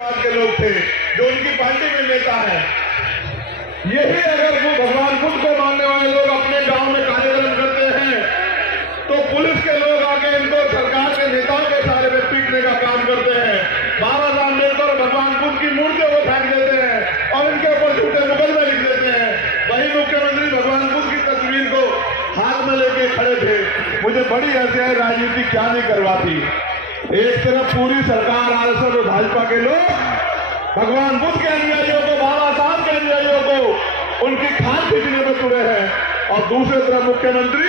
के लोग थे जो उनकी पार्टी में नेता है। यही अगर वो भगवान बुद्ध को मानने वाले लोग अपने गांव में कार्यक्रम करते हैं तो पुलिस के लोग आके इनको सरकार के नेताओं के सहारे में पीटने का काम करते हैं। बाबा साहब अम्बेडकर और भगवान बुद्ध की मूर्तियों को फेंक देते हैं और इनके ऊपर झूठे मुकदमे लिख देते हैं। वही मुख्यमंत्री भगवान बुद्ध की तस्वीर को हाथ में लेके खड़े थे। मुझे बड़ी हंसी आई, राजनीति क्या नहीं करवाती। एक तरफ पूरी सरकार आरएसएस और भाजपा के लोग भगवान बुद्ध के अनुयायियों को, बाबा साहब के अनुयायियों को उनकी खान खींचने में तुले हैं और दूसरी तरफ मुख्यमंत्री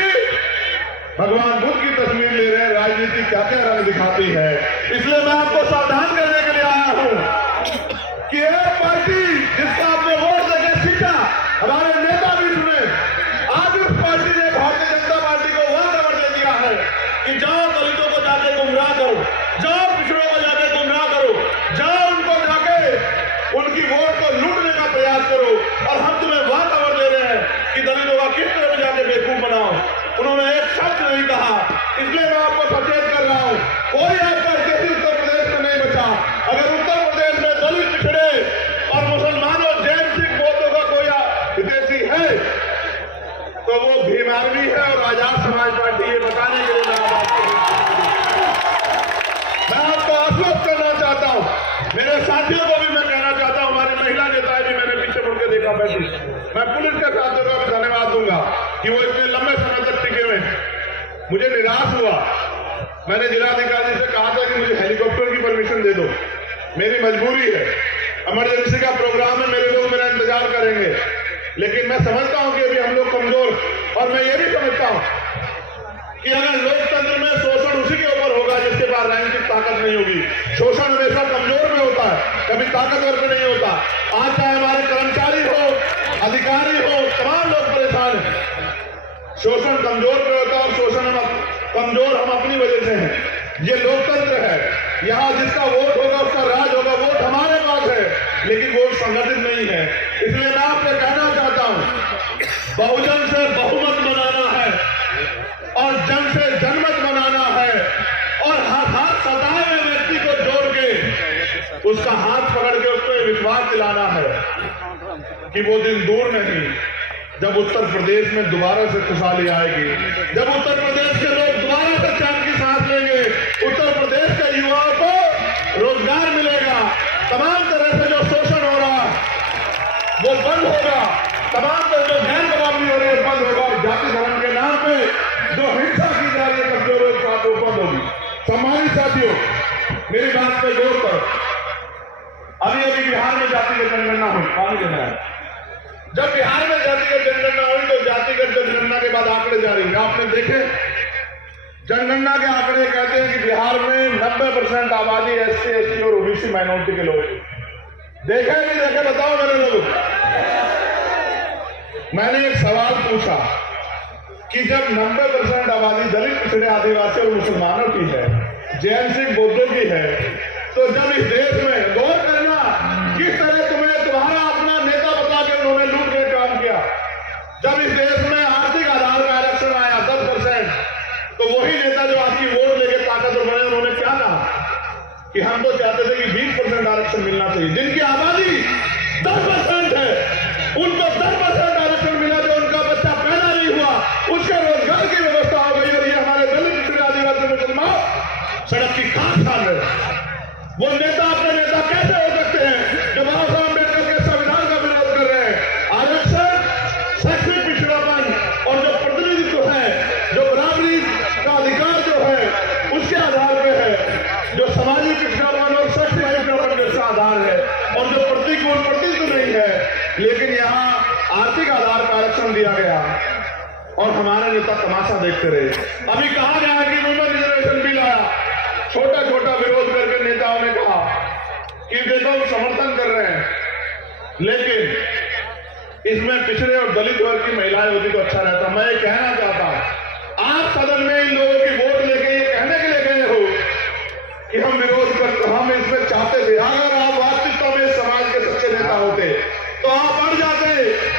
भगवान बुद्ध की तस्वीर ले रहे हैं। राजनीति क्या क्या रंग दिखाती है। इसलिए मैं आपको सावधान करने के लिए आया हूं कि एक पार्टी जिसका आपने वोट देकर सीटा, हमारे नेता भी सुने, आज उस पार्टी ने भारतीय जनता पार्टी को वह खबर दे दिया है कि जाओ दलितों को जाके गुमराह करो, जाओ पिछड़ों को जाके गुमराह करो, जाओ उनको जाके उनकी वोट को लूटने का प्रयास करो और हम तुम्हें वह खबर दे रहे हैं कि दलितों का किस तरह जाके बेवकूफ बनाओ। उन्होंने एक शब्द नहीं कहा, इसलिए मैं आपको सचेत कर रहा हूं, कोई आपका हितैषी उत्तर प्रदेश में नहीं बचा। अगर उत्तर प्रदेश में दलित, पिछड़े और मुसलमान और जैन सिख बौद्धों का कोई हितैषी है तो वो भीम आर्मी है और आजाद समाज पार्टी। ये बताने के लिए मैं आपको आश्वस्त करना चाहता हूं, मेरे साथियों को भी मैं कहना चाहता हूं, हमारी महिला नेताएं भी मैंने पीछे मुड़ के देखा बैठी। मैं पुलिस के साथियों का भी धन्यवाद दूंगा कि वो इतने लंबे समय तक टिके हुए। मुझे निराश हुआ, मैंने जिलाधिकारी से कहा था कि मुझे हेलीकॉप्टर की परमिशन दे दो, मेरी मजबूरी है, इमरजेंसी का प्रोग्राम है, मेरे लोग मेरा इंतजार करेंगे। लेकिन मैं समझता हूं कि अभी हम लोग कमजोर, और मैं ये भी समझता हूं कि अगर लोकतंत्र में शोषण उसी के ऊपर होगा जिसके पास राजनीतिक ताकत नहीं होगी। शोषण हमेशा कमजोर में होता है, कभी ताकतवर में नहीं होता। आज चाहे हमारे कर्मचारी हो, अधिकारी हो, तमाम लोग परेशान हैं। शोषण कमजोर में होता है और शोषण कमजोर हम अपनी वजह से हैं। ये लोकतंत्र है, यहाँ जिसका वोट होगा उसका राज होगा। वोट हमारे पास है लेकिन वोट संगठित नहीं है। इसलिए मैं आपसे कहना चाहता हूं, बहुजन से बहुमत बनाना है और जन से जनमत बनाना है और हर सताए हुए व्यक्ति को जोड़ के उसका हाथ पकड़ के उसको विश्वास दिलाना है कि वो दिन दूर नहीं जब उत्तर प्रदेश में दोबारा से खुशहाली आएगी, जब उत्तर प्रदेश के लोग दोबारा से चैन की सांस लेंगे, उत्तर प्रदेश के युवाओं को रोजगार मिलेगा, तमाम तरह से जो शोषण हो रहा वो बंद होगा, तमाम तरह जो गैर बराबरी हो रही है बंद होगा, और जाति धर्म के नाम पे जो हिंसा की जा रही है कमजोरों के साथ वो बंद होगी। सम्मानित साथियों, मेरी बात पे गौर करो। अभी बिहार में जातिगत जनगणना हुई, पानी देना है। जब बिहार में जातिगत जनगणना हुई तो जातिगत जनगणना के बाद आंकड़े जारी हुए। आपने देखे जनगणना के आंकड़े कहते हैं कि बिहार में 90% आबादी एससी, एसटी और ओबीसी माइनॉरिटी के लोग। देखे नहीं देखे बताओ मेरे लोग। मैंने एक सवाल पूछा कि जब 90% आबादी दलित, पिछड़े, आदिवासी और मुसलमानों की है, जैन सिख बौद्धों की है, तो जब इस देश में गौर करना किस तरह तुम्हारा अपना नेता बता के उन्होंने लूट के काम किया। जब इस देश में आर्थिक आधार पर आरक्षण आया 10%, तो वही नेता जो आपकी वोट लेके ताकतवर बने उन्होंने क्या कहा कि हम तो चाहते थे कि 20% आरक्षण मिलना चाहिए। जिनकी आबादी 10% है उनको 10% आरक्षण मिला, जो उनका बच्चा पैदा नहीं हुआ उसके रोजगार की व्यवस्था हो गई। और ये हमारे दलित, पिछड़े, आदिवासी, मुसलमान सड़क की खास खा रहे। वो नेता अपने नेता कैसे हो सकते हैं जो बाबा साहब अम्बेडकर के संविधान का विरोध कर रहे हैं। आरक्षण, शैक्षणिक पिछड़ापन और जो प्रतिनिधित्व है, जो बराबरी का अधिकार जो है उसके आधार पर है, जो सामाजिक पिछड़ापन और शैक्षणिक पिछड़ापन के आधार है, और जो प्रतिकूल प्रतिनिधित्व नहीं है। लेकिन यहाँ आर्थिक आधार पर आरक्षण दिया गया और हमारे नेता तमाशा देखते रहे। अभी कहा गया कि वुमेन रिजर्वेशन बिल आया, छोटा छोटा विरोध करके नेताओं ने कहा कि देखो हम समर्थन कर रहे हैं, लेकिन इसमें पिछड़े और दलित वर्ग की महिलाएं होती तो अच्छा रहता। मैं ये कहना चाहता हूं, आप सदन में इन लोगों की वोट लेके ये कहने के लिए गए हो कि हम विरोध करते, हम इसमें चाहते थे। अगर आप वास्तविकता में समाज के सच्चे नेता होते तो आप बढ़ जाते।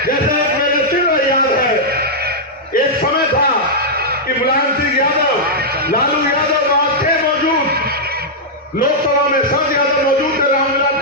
जैसे मेरे चिन्ह याद है, एक समय था कि मुलायम सिंह यादव, लालू यादव वहां थे मौजूद, लोकसभा में संत यादव मौजूद थे, रामविलास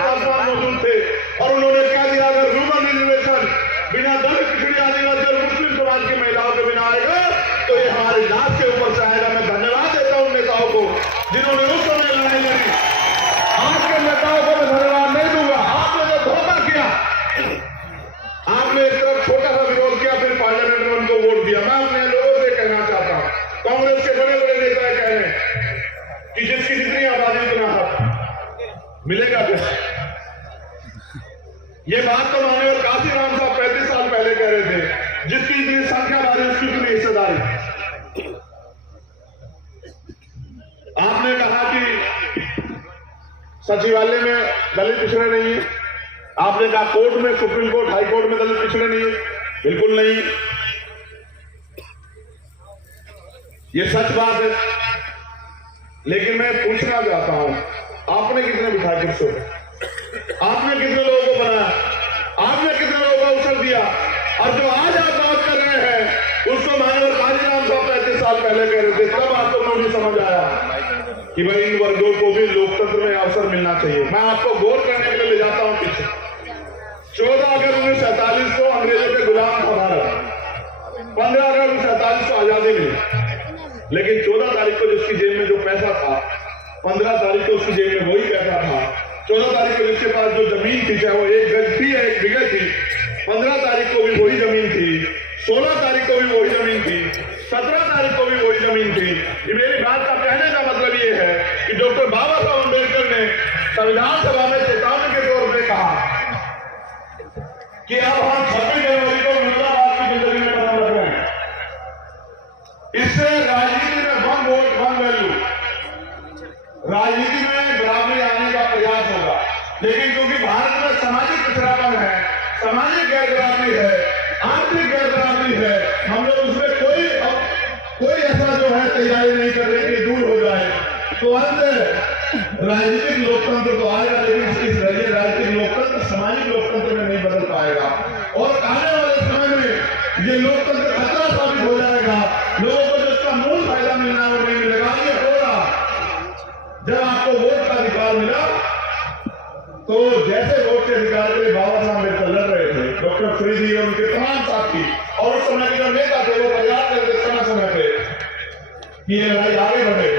ये बात तो माननीय काशीराम साहब 35 साल पहले कह रहे थे, जिसकी इतनी संख्या बारी उसकी इतनी हिस्सेदारी। आपने कहा कि सचिवालय में दलित पिछड़े नहीं है, आपने कहा कोर्ट में, सुप्रीम कोर्ट, हाई कोर्ट में दलित पिछड़े नहीं है, बिल्कुल नहीं, ये सच बात है। लेकिन मैं पूछना चाहता हूं, आपने कितने बिठाए कुर्सियों पे, आपने कितने लोगों को बनाया, आपने कितने लोगों को अवसर दिया, और जो आज आप बात कर रहे हैं उसको माननीय काशीराम साहब 35 साल पहले कह रहे थे, तब आपको मुझे समझ आया कि भाई इन वर्गों को भी लोकतंत्र में अवसर मिलना चाहिए। मैं आपको गौर करने के लिए ले जाता हूं पीछे। 14 अगस्त 1947 को अंग्रेजों के गुलाम था भारत, 15 अगस्त 1947 को आजादी मिली, लेकिन 14 तारीख को जिसकी जेब में जो पैसा था, 15 तारीख को उसकी जेब में वही पैसा था, 14 तारीख को जिसके पास जो जमीन थी, चाहे वो 1 गज थी या 1 बीघा थी, 15 तारीख को भी वही जमीन थी, 16 तारीख को भी वही जमीन थी, 17 तारीख को भी वही जमीन थी। ये मेरी बात का कहने का मतलब ये है कि डॉक्टर बाबा साहब अम्बेडकर ने संविधान सभा में चेतावनी के तौर पर कहा कि अब हम 26 जनवरी को मुर्दाबाद की जिंदगी में कदम रख रहे हैं। इससे राजनीति में 1 वोट 1 वैल्यू, राजनीति में बराबरी आने का प्रयास होगा। लेकिन क्योंकि भारत में सामाजिक पिछड़ापन है, सामाजिक गैरबराबरी है, आर्थिक गैरबराबरी है, हम लोग उसमें कोई ऐसा जो है तैयारी नहीं कर रहे कि दूर हो जाए, तो अंत राजनीतिक लोकतंत्र तो आएगा, लेकिन इस राजनीतिक लोकतंत्र सामाजिक लोकतंत्र में नहीं बदल पाएगा। और आने वाले समय में ये लोकतंत्र खतरा साबित हो जाएगा। लोगों को जिसका मूल फायदा मिलना है वो नहीं मिलेगा। ये होगा जब आपको वोट का अधिकार मिला, तो जैसे वोट के अधिकार के लिए बाबा साहब अम्बेडकर लड़ रहे थे, डॉक्टर फरीदी और उनके तमाम साथी और उस समय के जो नेता थे वो प्रयास करते समय पे कि ये लड़ाई आगे बढ़े।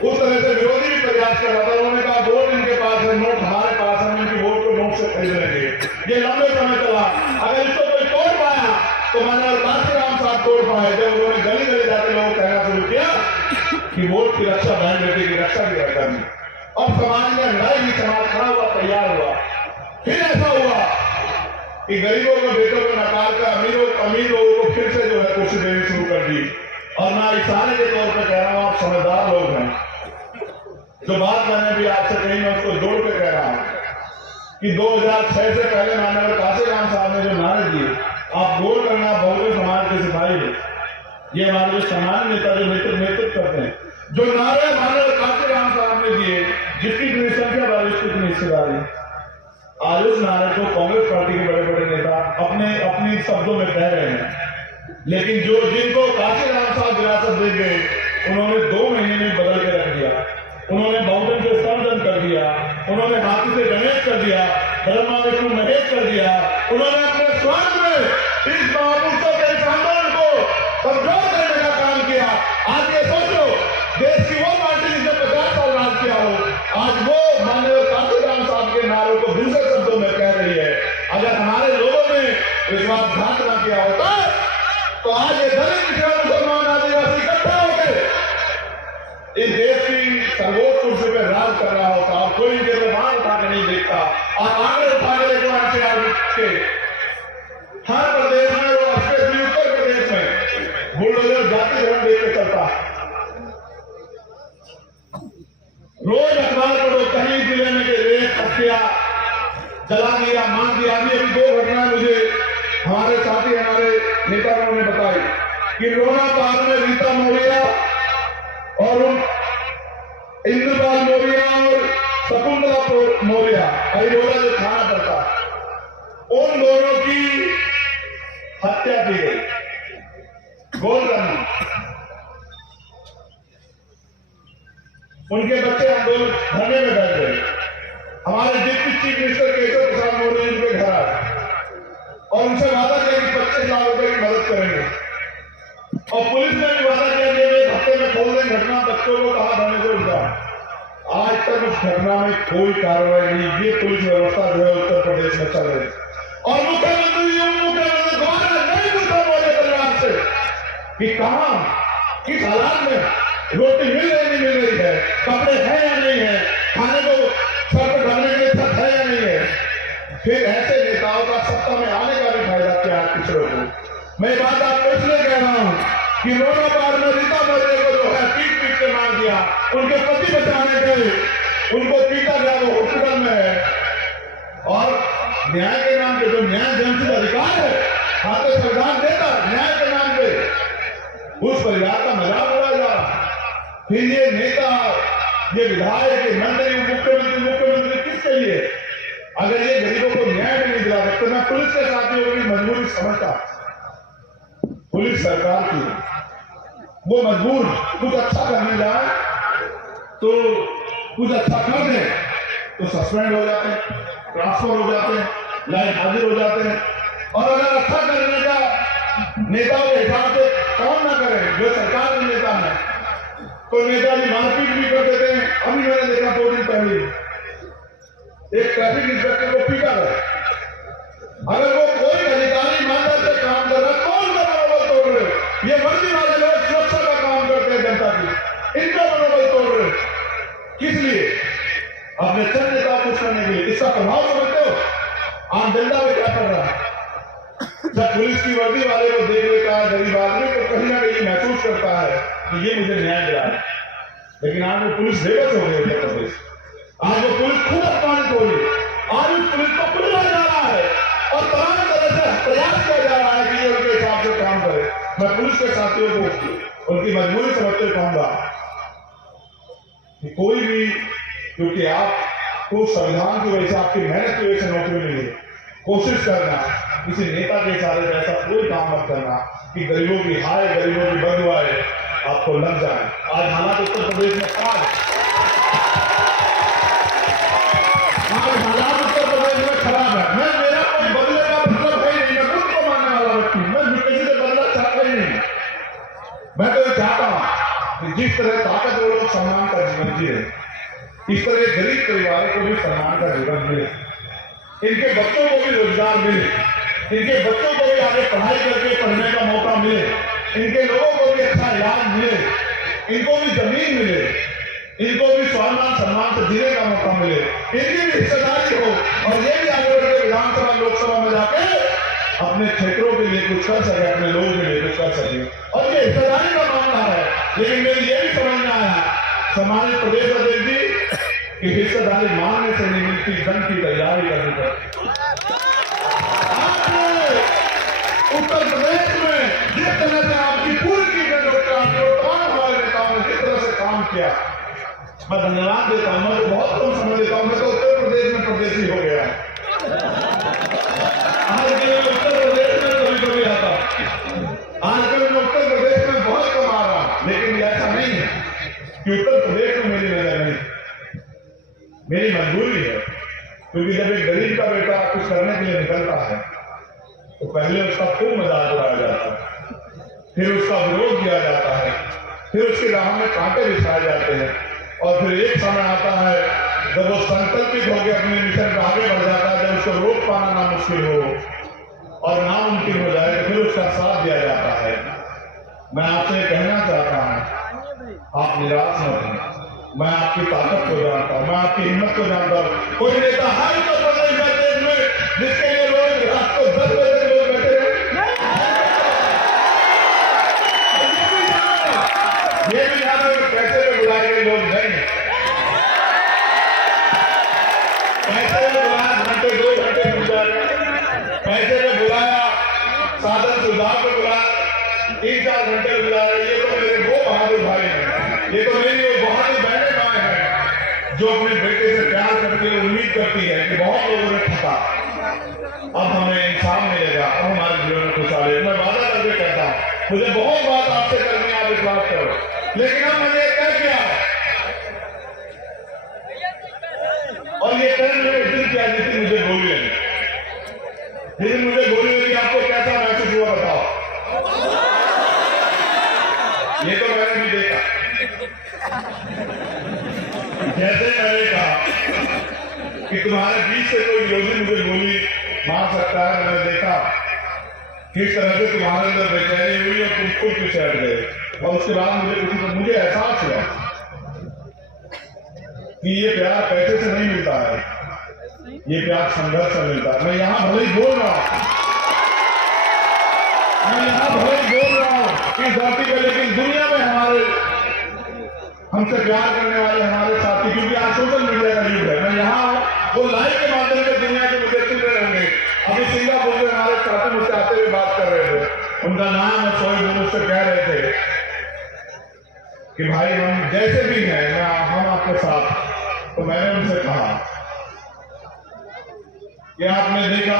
उस तरह से विरोधी भी प्रयास कर रहा था। उन्होंने कहा वोट इनके पास है, नोट हमारे पास है, उनकी वोट को नोट से खरीद लेंगे। ये लंबे समय चला। अगर इसको कोई तोड़ पाया तो माननीय काशीराम साहब तोड़ पाए, जब उन्होंने गली गली जाकर लोगों को कहना शुरू किया कि वोट की रक्षा बहन बेटी की रक्षा भी करनी। और समाज में लड़ाई भी, समाज खड़ा हुआ, तैयार हुआ। फिर ऐसा हुआ कि गरीबों को, बेटों को नकार कर अमीर लोगों को फिर से जो है कुर्सी देनी शुरू कर दी। और मैं इशारे के तौर पर कह रहा हूं, आप समझदार लोग हैं, जो बात मैंने भी आपसे कही मैं उसको जोड़ के कह रहा हूं कि 2006 से पहले माननीय काशीराम साहब ने जो नारे दिए, आप गौर करना, बहुजन समाज के सिपाही है, ये हमारे जो सामान्य नेता जो नेतृत्व करते हैं, जो नारे माननीय काशीराम साहब ने दिए, जिसकी इतनी संख्या बारी उसकी इतनी हिस्सेदारी, आज उस नारे को कांग्रेस पार्टी के बड़े बड़े नेता अपने शब्दों में कह रहे हैं। लेकिन जिनको काशीराम साहब विरासत दे गए, उन्होंने 2 महीने में बदल के रख दिया। उन्होंने बहुजन से सर्वजन कर दिया, उन्होंने हाथी से गणेश कर दिया, धर्मा विष्णु महेश कर दिया। उन्होंने अपने स्वार्थ में इस महापुरुषों के इस आंदोलन को कमजोर करने का काम किया। आज ये सोचो, देश की वो पार्टी जिसने 50 साल राज किया हो, आज वो माननीय काशीराम साहब के नारों को दूसरे शब्दों में कह रही है। अगर हमारे लोगों ने विश्वासघात न किया होता तो आज ये दलित पिछड़ा मुसलमान आदिवासी इकट्ठा होकर इस देश की सर्वोच्च कुर्सी पर राज कर रहा होता। और कोई इनके प्रभाव उठा के नहीं देखता। और आगे उठा के हर प्रदेश में, वो स्पेशली उत्तर प्रदेश में बुलडोजर जाति धर्म देख के चलता। रोज अखबार पढ़ो, कहीं जिले में रेप, हत्या, जला दिया, मार दिया। अभी 2 घटनाएं मुझे हमारे साथी, हमारे नेताओं ने बताई कि रोना पार में रीता मौर्य और इंद्रपाल मौर्य और शकुंतला मौर्य, अरिरोड़ा जो थाना पड़ता, उन दोनों की हत्या की गई। गोल करना, उनके बच्चे आंदोलन धरने में बैठ गए। हमारे deputy chief minister Keshav Prasad Maurya उनके घर आए और उनसे वादा किया कि 25 लाख रुपए की मदद करेंगे। और पुलिस ने भी वादा किया कि 1 हफ्ते में खोल दें घटना। बच्चों को कहा धरने से उठा। आज तक उस घटना में कोई कार्रवाई नहीं। ये पुलिस व्यवस्था जो है उत्तर प्रदेश में चल रही है। और मुख्यमंत्री द्वारा नहीं पूछा मौर्य परिवार से कि कहां, किस हालात में रोटी मिल रही नहीं मिल रही है, कपड़े हैं या नहीं है, खाने को सर पर ढकने के फिर ऐसे नेताओं का सत्ता में आने का भी फायदा क्या है पिछड़ों को। मैं बात आपको इसलिए कह रहा हूं कि दोनों बार में रीता मोदी को जो है पीट के मार दिया, उनके पति बचाने गए, उनको पीटा गया, वो हॉस्पिटल में है। और न्याय के नाम पे जो न्याय जनहित अधिकार है, खाते संविधान देता न्याय के नाम पे, उस परिवार का मजाक उड़ाया जा रहा। फिर ये नेता, ये विधायक, ये मंत्री, मुख्यमंत्री किसके लिए? अगर ये गरीबों को न्याय भी नहीं दिला सकते, मैं पुलिस के साथियों की मजबूरी समझता। पुलिस सरकार की वो मजबूर कुछ अच्छा करने जाए तो कुछ अच्छा कर दे तो सस्पेंड हो जाते हैं, ट्रांसफर हो जाते हैं, लाइन हाजिर हो जाते हैं। और अगर अच्छा करने का नेताओं के हिसाब से काम ना करें, जो सरकार के नेता है, तो नेताजी मारपीट भी कर देते हैं। अभी मैंने देखा 2 दिन पहले एक ट्रैफिक इंस्पेक्टर को पीटा गया। अगर वो कोई अधिकारी ईमानदार से काम कर रहा है, कौन का मनोबल तोड़ रहे? ये मर्जी वाले लोग सुरक्षा का काम करते हैं जनता की, इनका मनोबल तोड़ रहे किस लिए? अपने चंद नेता खुश करने के लिए। इसका प्रभाव समझते हो आम जनता में क्या कर रहा है? जब पुलिस की वर्दी वाले को देख लेता है गरीब आदमी, तो कहीं ना कहीं महसूस करता है कि ये मुझे न्याय दिला है। लेकिन आज वो पुलिस बेबस हो गई उत्तर प्रदेश। आज वो पुलिस खुद अपमानित हो गई। आज उस पुलिस को खुलवाया जा रहा है और तमाम तरह से प्रयास किया जा रहा है कि ये उनके हिसाब से काम करे। मैं पुलिस के साथियों को उनकी मजबूरी समझते कहूंगा कि कोई भी, क्योंकि आपको संविधान की वजह से, आपकी मेहनत की वजह से नौकरी मिली है, कोशिश करना किसी नेता के इशारे से ऐसा कोई काम मत करना कि गरीबों की हाय, गरीबों की बददुआएं आपको लग जाए। आज हालात उत्तर प्रदेश में हालात उत्तर प्रदेश में खराब है। मैं मेरा कोई बदले का मतलब है नहीं, मैं खुद को मानने वाला व्यक्ति, मैं किसी से बदला चाहता ही नहीं। मैं तो ये चाहता हूं कि जिस तरह ताकतवर लोग सम्मान का जीवन जिए, इस तरह गरीब परिवारों को भी सम्मान का जीवन मिले, इनके बच्चों को भी रोजगार मिले, इनके बच्चों को भी आगे पढ़ाई करके पढ़ने का मौका मिले, इनके लोगों को भी अच्छा इलाज मिले, इनको भी जमीन मिले, इनको भी स्वाभिमान सम्मान से जीने का मौका मिले, इनकी भी हिस्सेदारी हो और ये भी आगे बढ़कर विधानसभा लोकसभा में जाके अपने क्षेत्रों के लिए कुछ कर सके, अपने लोगों के लिए कुछ कर सके। और ये हिस्सेदारी का मामला है। लेकिन मेरी ये भी समझ में आया सम्मानित प्रदेश अध्यक्ष जी कि हिस्सेदारी मांगने से नहीं मिलती, जंग की तैयारी करनी पड़ती। उत्तर प्रदेश में जिस तरह से आपकी पूरी की हमारे नेताओं ने जिस तरह से काम किया, मैं धन्यवाद देता हूं। मैं तो बहुत कम समझ लेता हूं, मैं तो उत्तर प्रदेश में परदेशी हो गया। आजकल उत्तर प्रदेश में कभी कभी आता, आजकल मैं उत्तर प्रदेश में बहुत कम आ रहा, लेकिन ऐसा नहीं है कि उत्तर प्रदेश में मेरी नजर नहीं, मेरी मजबूरी है। क्योंकि जब एक गरीब का बेटा कुछ करने के लिए निकलता है तो पहले उसका खूब मजाक उड़ाया जाता है, फिर उसका विरोध किया जाता है, फिर उसकी राह में कांटे बिछाए जाते हैं, और फिर एक समय आता है जब वो संकल्पित होकर अपने मिशन पर आगे बढ़ जाता है, जब उसको रोक पाना नामुश्किल हो और नामुमकिन हो जाए, तो फिर उसका साथ दिया जाता है। मैं आपसे कहना चाहता हूं, आप निराश मत हों। मैं आपकी ताकत को जानता हूं, मैं आपकी हिम्मत को जानता हूं। कोई नेता है उत्तर प्रदेश में जिसके लिए लोग रात को 10 बजे तक लोग बैठे हैं? ये भी याद है कि पैसे में बुलाए गए लोग नहीं, पैसे में बुलाया घंटे 2 घंटे गुजारे, पैसे में बुलाया साधन सुधार में बुलाया 3-4 घंटे बुलाया। ये तो मेरे वो बहादुर भाई हैं, ये तो मेरी वो बहादुर बहनें माए हैं जो अपने बेटे से प्यार करती है, उम्मीद करती है कि बहुत लोगों ने ठगा, अब हमें इंसाफ मिलेगा, अब हमारे जीवन में खुशहाली। मैं वादा करके कहता हूं, मुझे बहुत बात आपसे करनी है, आप विश्वास करो, लेकिन अब मैंने तय किया और ये तय मैंने उस दिन किया जिस दिन मुझे गोली लगी। जिस दिन मुझे गोली लगी आपको कैसा महसूस हुआ बताओ? ये तो मैंने भी देखा। जैसे मैंने कहा कि तुम्हारे बीच से कोई विरोधी मुझे गोली मार सकता है, मैंने देखा किस तरह से तुम्हारे अंदर बेचैनी हुई और तुम खुद पीछे हट गए। और उसके बाद मुझे एहसास हुआ कि ये प्यार पैसे से नहीं मिलता है, ये प्यार संघर्ष से मिलता है। मैं यहाँ भले ही बोल रहा हूँ, इस धरती पे, लेकिन दुनिया में हमारे हमसे प्यार करने वाले हमारे साथी, क्योंकि आज सोशल मीडिया का युग है, मैं यहाँ वो लाइव के माध्यम से दुनिया के मुझे सुन रहे होंगे। अभी सिंगापुर में हमारे साथी मुझसे आते हुए बात कर रहे थे, उनका नाम है सोहेल, मुझसे कह रहे थे कि भाई हम जैसे भी हैं हम आपके साथ। तो मैंने उनसे कहा कि आपने देखा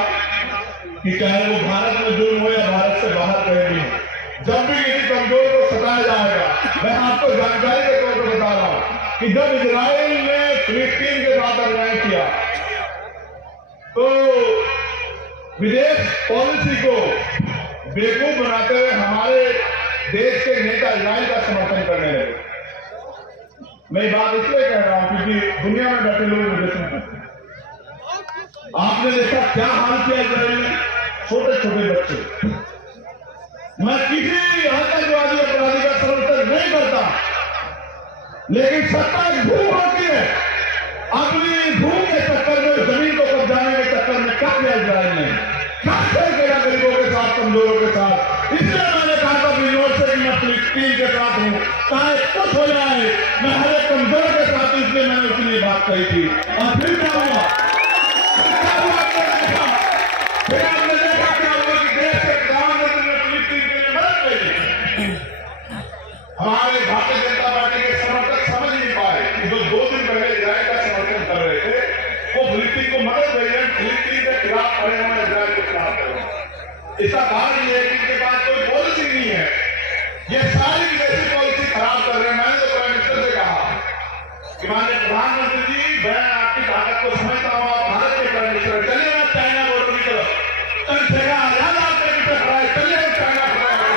कि चाहे वो भारत में जुर्म हो या भारत से बाहर कहीं भी हो, जब भी किसी कमजोर को सताया जाएगा, मैं आपको जानकारी के तौर पर बता रहा हूं कि जब इजराइल ने फिलिस्तीन के साथ अन्याय किया तो विदेश पॉलिसी को बेवकूफ बनाते हुए हमारे देश के नेता इजराइल का समर्थन करने लगे। मैं ये बात इसलिए कह रहा हूं क्योंकि दुनिया में बैठे लोग मुझे सुनते हैं। आपने देखा क्या हाल किया इजराइल ने, छोटे छोटे बच्चे। मैं किसी आतंकवादी अपराधी का समर्थन नहीं करता, लेकिन सत्ता भूख होती है, अपनी भूख के चक्कर में, जमीन को कब्जाने के चक्कर में क्या किया इजराइल ने, क्या किया गरीबों के साथ, कमजोरों के साथ। इसलिए मैंने कहा था विनोद से कि मैं फिलिस्तीन के साथ हूं, चाहे कुछ हो जाए मैं हर एक कमजोर के साथ, इसलिए मैंने उसके लिए बात कही थी। और फिर क्या हुआ, फिर आपने देखा क्या हुआ कि देश के प्रधानमंत्री ने फिलिस्तीन के लिए मदद भेजी। हमारे भारतीय जनता पार्टी के समर्थक समझ नहीं पाए कि जो 2 दिन पहले इजराइल का समर्थन कर रहे थे वो फिलिस्तीन को मदद भेज रहे हैं, फिलिस्तीन के खिलाफ खड़े होना, इजराइल के खिलाफ खड़े होना। इसका कारण ये है कि इनके पास कोई पॉलिसी नहीं है, ये सारी विदेशी पॉलिसी खराब कर रहे हैं। मैंने तो प्राइम मिनिस्टर से कहा कि माननीय प्रधानमंत्री जी, मैं आपकी ताकत को समझता हूँ, आप भारत के प्राइम मिनिस्टर, चलिए आप चाइना बॉर्डर की तरफ, चंद्रशेखर आजाद आपके पीछे खड़ा है, चलिए हम चाइना खड़ा है।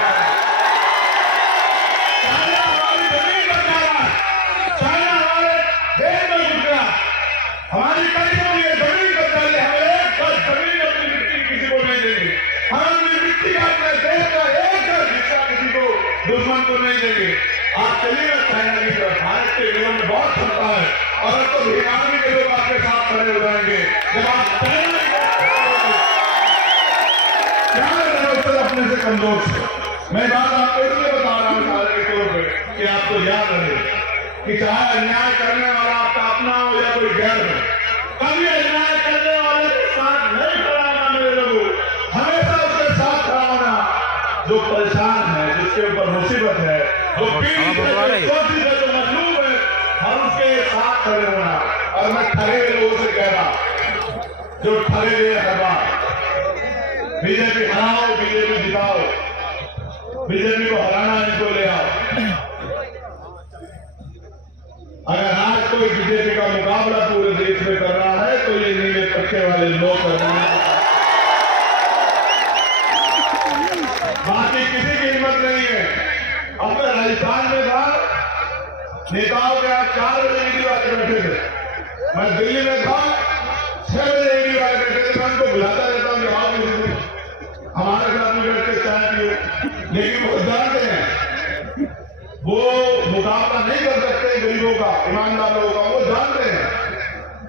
चाइना हमारी जमीन पर जा रहा है, चाइना हमारे देश में घुस गया, हमारी कंट्री में जमीन पर चल रही, हम एक गज जमीन अपनी मिट्टी किसी को नहीं देंगे, हम अपनी मिट्टी का, अपने देश का एक गज हिस्सा किसी को, दुश्मन को नहीं देंगे। आप चलिए चाइना की तरफ, भारत के लोगों में बहुत क्षमता है और अब तो भिखारी के लोग आपके साथ खड़े हो जाएंगे। जब आप चाइना अपने से कमजोर से, मैं बात आपको इसलिए बता रहा हूं साल के तौर पर कि आपको याद रहे कि चाहे अन्याय करने वाला आपका अपना हो या कोई गैर हो, कभी अन्याय करने वाले के साथ नहीं खड़ा होना मेरे लोगों, हमेशा उसके साथ खड़ा होना। जो परेशान है, जिसके ऊपर मुसीबत है, जो पीड़ित है, जो शोषित है, जो मजलूम है, हम उसके साथ खड़े होना। और मैं ठगे हुए लोगों से कह रहा, जो ठगे हुए हर बार बीजेपी हराओ, बीजेपी जिताओ, बीजेपी को हराना, इनको ले आओ। अगर आज कोई बीजेपी का मुकाबला पूरे देश में कर रहा है तो ये नीले पट्टे वाले लोग कर रहे हैं, बाकी किसी की हिम्मत नहीं है। अब मैं राजस्थान में था, नेताओं के आज 4 बजे ईडी वाले बैठे थे, मैं दिल्ली में था 6 बजे ईडी वाले बैठे थे, मैं उनको बुलाता रहता हूँ कि आओ हमारे साथ में बैठ के चाय पियो, लेकिन वो जानते हैं वो मुकाबला नहीं कर सकते गरीबों का, ईमानदारों का। वो जानते हैं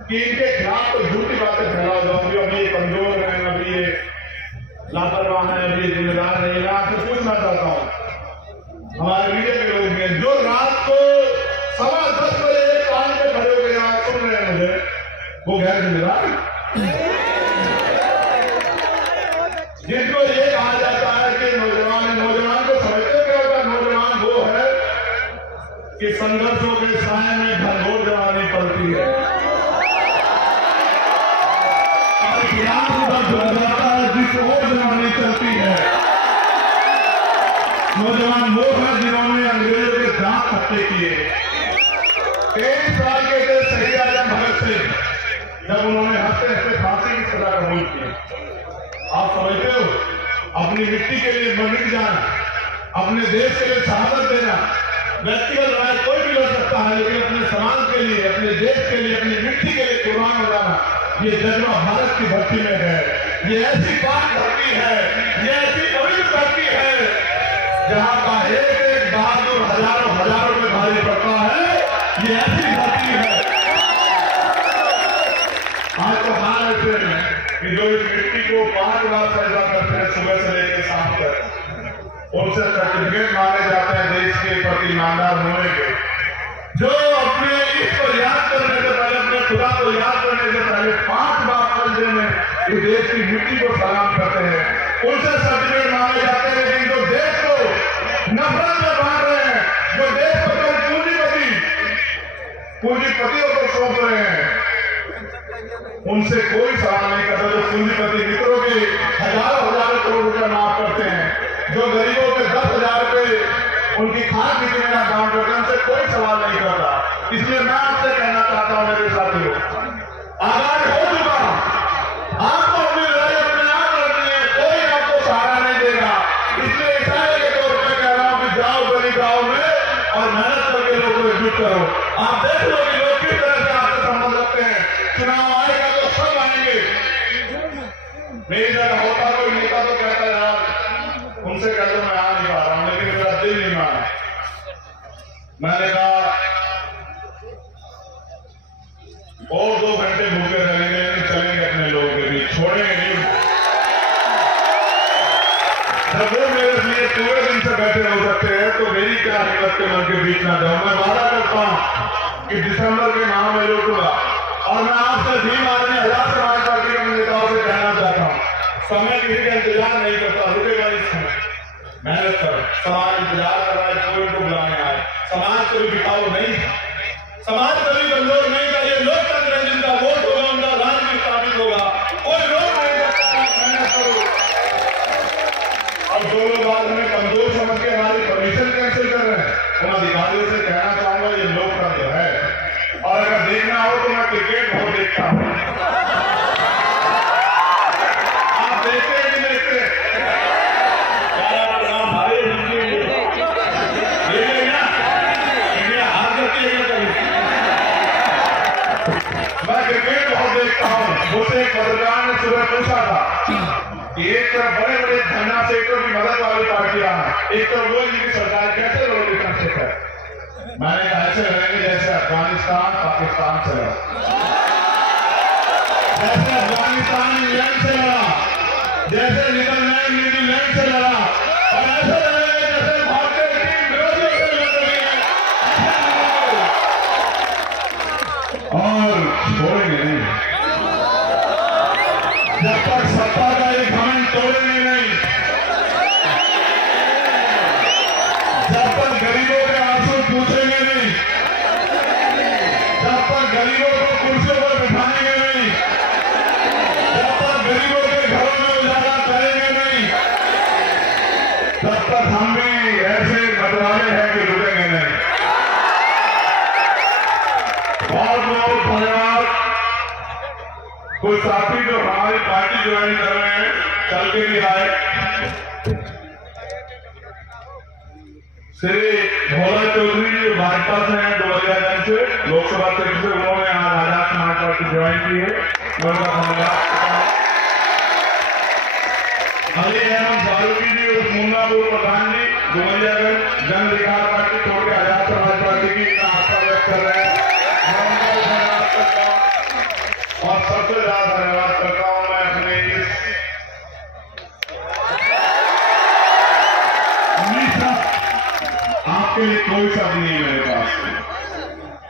कि इनके खिलाफ तो झूठी बातें फैला जाओगे, अभी ये कमजोर है, अभी ये लापरवाह है, अभी जिम्मेदार नहीं। मैं आपसे पूछना चाहता हूँ, हमारे मीडिया के लोग हैं जो रात को 10:15 बजे कान पे खड़े हो गए आज सुन रहे हैं मुझे, वो गैर जिम्मेदार, जिनको ये कहा जाता है कि नौजवान को समझते क्या होता है? नौजवान वो है कि संघर्षों के साए में घनघोर जवानी पड़ती है, जिस ओर जवानी चलती है। नौजवान वो है जिन्होंने अंग्रेजों के दांत खट्टे किए। 23 साल के थे शहीद आजम भगत सिंह, जब उन्होंने हंसते हंसते फांसी की सजा कबूल की। आप समझते हो, अपनी मिट्टी के लिए मर जाना, अपने देश के लिए शहादत देना, व्यक्तिगत लड़ाई कोई भी लड़ सकता है, लेकिन अपने समाज के लिए, अपने देश के लिए, अपनी मिट्टी के लिए कुर्बान हो जाना, ये जज्बा भारत की धरती में है। ये ऐसी पाक धरती है, ये ऐसी पवित्र धरती है जहां का एक एक बहादुर हजारों में भारी पड़ता है। ये ऐसी धरती है। आज तो हाल कि जो इस मिट्टी को 5 बार पैदा करते हैं सुबह से लेकर शाम तक, उनसे सर्टिफिकेट मांगे जाते हैं देश के प्रति ईमानदार होने के। जो अपने इसको याद करने से पहले, अपने खुदा को याद करने से पहले 5 बार सजदे में इस देश की मिट्टी को सलाम करते हैं, उनसे सर्टिफिकेट मांगे जाते हैं। लेकिन जो देश को नफरत में बांट रहे हैं, जो देश को पूंजीपतियों को सौंप रहे हैं, उनसे कोई सवाल नहीं करता। जो पूंजीपति मित्रों के हजारों करोड़ रुपया माफ करते हैं, जो गरीबों के 10,000 रुपए उनकी खाद पीने में काम करते हैं, उनसे कोई सवाल नहीं करता। इसलिए मैं आपसे कहना चाहता हूं मेरे साथियों, आगाज हो चुका, आपको अपनी लड़ाई अपने आप लड़नी है, कोई आपको सहारा नहीं देगा। इसलिए इशारे के तौर पर कह रहा हूं कि जाओ गली गांव में और मेहनत करके लोगों को एकजुट करो। आप देख लो कि लोग किस तरह से आपसे संबंध रखते हैं। चुनाव आएगा तो सब आएंगे। मेरी जगह होता कोई नेता तो कहता है यार उनसे कहते मैं आ नहीं पा रहा हूं, लेकिन मेरा दिल नहीं माना। मैंने कहा और 2 घंटे भूखे रहेंगे, चलेंगे अपने लोगों के बीच, छोड़ेंगे नहीं। जब वो मेरे लिए पूरे दिन से बैठे हो सकते हैं तो मेरी क्या हिम्मत के मन के बीच ना जाऊं। मैं वादा करता हूं कि दिसंबर के माह में लौटूंगा और मैं आपसे भीम आदमी आजाद समाज पार्टी के नेताओं से कहना चाहता हूं, समय किसी का इंतजार नहीं करता, रुकेगा इस समय। मेहनत करो, समाज इंतजार कर रहा है, कोई को बुलाने आए। समाज कभी बिकाऊ नहीं है, समाज कभी कमजोर नहीं था। ये लोकतंत्र है, जिनका वोट होगा उनका राज भी स्थापित होगा। कोई रोक नहीं सकता। मेहनत करो। और जो लोग आज हमें कमजोर समझ के हमारी परमिशन कैंसिल कर रहे हैं, उन अधिकारियों से कहना चाहूंगा ये लोकतंत्र है। और अगर देखना हो तो मैं क्रिकेट बहुत देखता हूं। आप देखते हैं नहीं देखते? मैं क्रिकेट बहुत देखता हूं। मुझसे एक पत्रकार ने सुबह पूछा था कि एक तरफ बड़े बड़े धरना सेक्टर की मदद वाली पार्टियां हैं, एक तरफ वो इनकी सरकार कैसे लोग संक्षिप्त है। मैंने कहा ऐसे रहेंगे जैसे अफगानिस्तान पाकिस्तान से लड़ा, जैसे अफगानिस्तान इंग्लैंड से लड़ा, जैसे नीदरलैंड न्यूजीलैंड से लड़ा, और ऐसे रहेंगे जैसे भारतीय टीम विरोधियों से लड़ रही है। और छोड़ेंगे नहीं जब तक सत्ता का एक घमंड तोड़ेंगे नहीं, जब तक गरीबों के आंसू पूछेंगे नहीं, जब तक गरीबों को कुर्सियों पर बिठाएंगे नहीं, जब तक गरीबों के घरों में उजाला करेंगे नहीं, तब तक हम भी ऐसे मतवाले हैं कि रुकेंगे नहीं। बहुत बहुत धन्यवाद। कुछ साथी जो हमारी पार्टी ज्वाइन कर रहे हैं, चल के भी आए। श्री भोला चौधरी जी भाजपा से हैं, डुमरियागंज से, लोकसभा क्षेत्र से, उन्होंने आज आजाद समाज पार्टी ज्वाइन की है। मैं उनका धन्यवाद करता हूं। अली अहमद फारूकी जी और मुन्नापुर प्रधान जी डुमरियागंज जन अधिकार पार्टी छोड़ के आजाद समाज पार्टी की आस्था व्यक्त कर रहे हैं। और सबसे ज्यादा धन्यवाद करता हूं मैं अपने आपके लिए कोई शब्द नहीं है मेरे पास,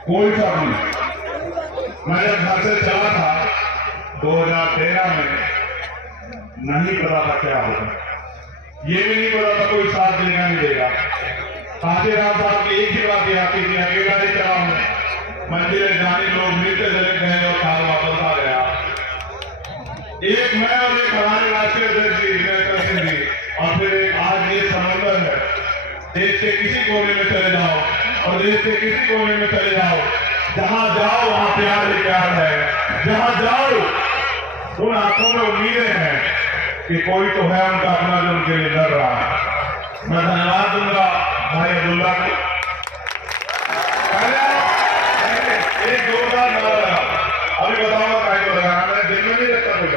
कोई शब्द नहीं। मैं जब घर से चला था 2013 में, नहीं पता था क्या होगा, ये भी नहीं पता था कोई साथ देगा नहीं देगा। कांशीराम साहब की एक ही बात याद थी कि अकेला ही चला हूं, मंदिर जाने लोग मिलते चले गए और काम वापस आ गया। एक मैं और एक हमारे राष्ट्रीय अध्यक्ष जी और फिर एक आज ये समर्थन है। देश के किसी कोने में चले जाओ और देश के किसी कोने में चले जाओ, जहां जाओ वहां प्यार ही प्यार है। जहां जाओ उन आंखों में उम्मीदें हैं कि कोई तो है उनका अपना जो उनके लिए लड़ रहा है। मैं धन्यवाद दूंगा भाई अब्दुल्ला को। एक जोरदार नारा लगा, अभी बताऊंगा भाई को लगाना, मैंने दिन में नहीं रखता कोई।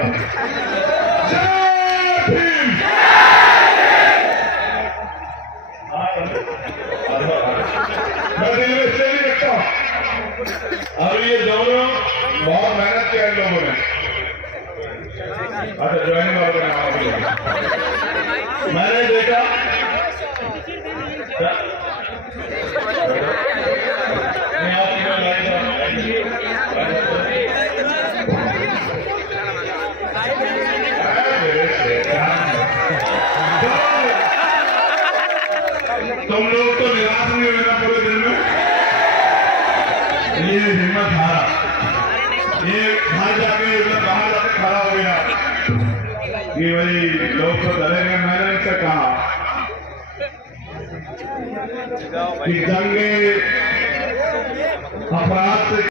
मैं दिल में इसलिए नहीं रखता, अभी ये दोनों बहुत मेहनत किया इन लोगों ने। अच्छा ज्वाइनिंग वालों का नाम मैंने देखा तुम लोग तो निराश नहीं हुए ना पूरे दिन में। ये हिम्मत हारा, ये बाहर जाके खड़ा हो गया कि भाई लोग तो डरेंगे। मैंने इनसे कहा कि दंगे अपराध से